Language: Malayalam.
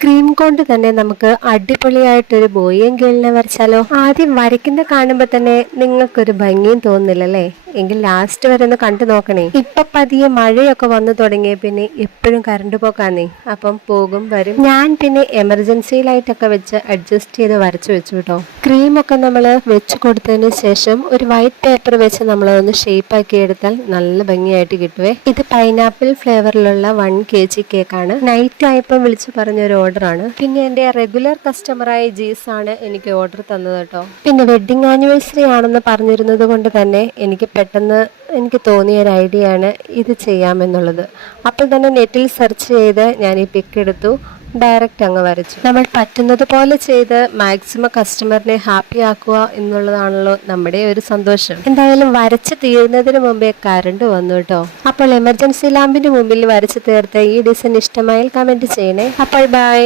ക്രീം കൊണ്ട് തന്നെ നമുക്ക് അടിപൊളിയായിട്ടൊരു ബോയും ഗേളിനെ വരച്ചാലോ? ആദ്യം വരയ്ക്കുന്ന കാണുമ്പോൾ തന്നെ നിങ്ങൾക്കൊരു ഭംഗിയും തോന്നുന്നില്ലല്ലേ? എങ്കിൽ ലാസ്റ്റ് വരെ ഒന്ന് കണ്ടു നോക്കണേ. ഇപ്പൊ പതിയെ മഴയൊക്കെ വന്നു തുടങ്ങിയ പിന്നെ എപ്പോഴും കറണ്ട് പോക്കാന്നേ. അപ്പം പോകും വരും. ഞാൻ പിന്നെ എമർജൻസിയിലായിട്ടൊക്കെ വെച്ച് അഡ്ജസ്റ്റ് ചെയ്ത് വരച്ചു വെച്ചു കേട്ടോ. ക്രീമൊക്കെ നമ്മൾ വെച്ച് കൊടുത്തതിന് ശേഷം ഒരു വൈറ്റ് പേപ്പർ വെച്ച് നമ്മളതൊന്ന് ഷേപ്പ് ആക്കി എടുത്താൽ നല്ല ഭംഗിയായിട്ട് കിട്ടുവേ. ഇത് പൈനാപ്പിൾ ഫ്ലേവറിലുള്ള 1 kg കേക്കാണ്. നൈറ്റ് ആയപ്പം വിളിച്ചു പറഞ്ഞൊരു ഓർഡറാണ്. പിന്നെ എൻ്റെ റെഗുലർ കസ്റ്റമറായ ജീസ് ആണ് എനിക്ക് ഓർഡർ തന്നത് കേട്ടോ. പിന്നെ വെഡിങ് ആനിവേഴ്സറി ആണെന്ന് പറഞ്ഞിരുന്നത് കൊണ്ട് തന്നെ എനിക്ക് പെട്ടെന്ന് തോന്നിയ ഒരു ഐഡിയ ആണ് ഇത് ചെയ്യാമെന്നുള്ളത്. അപ്പോൾ തന്നെ നെറ്റിൽ സെർച്ച് ചെയ്ത് ഞാൻ ഈ പിക്ക് എടുത്തു, ഡയറക്റ്റ് അങ്ങ് വരച്ചു. നമ്മൾ പറ്റുന്നത് പോലെ ചെയ്ത് മാക്സിമം കസ്റ്റമറിനെ ഹാപ്പി ആക്കുക എന്നുള്ളതാണല്ലോ നമ്മുടെ ഒരു സന്തോഷം. എന്തായാലും വരച്ച് തീരുന്നതിന് മുമ്പേ കറണ്ട് വന്നു കേട്ടോ. അപ്പോൾ എമർജൻസി ലാമ്പിന്റെ മുമ്പിൽ വരച്ച് തീർത്ത ഈ ഡിസൈൻ ഇഷ്ടമായാൽ കമന്റ് ചെയ്യണേ. അപ്പോൾ ബൈ.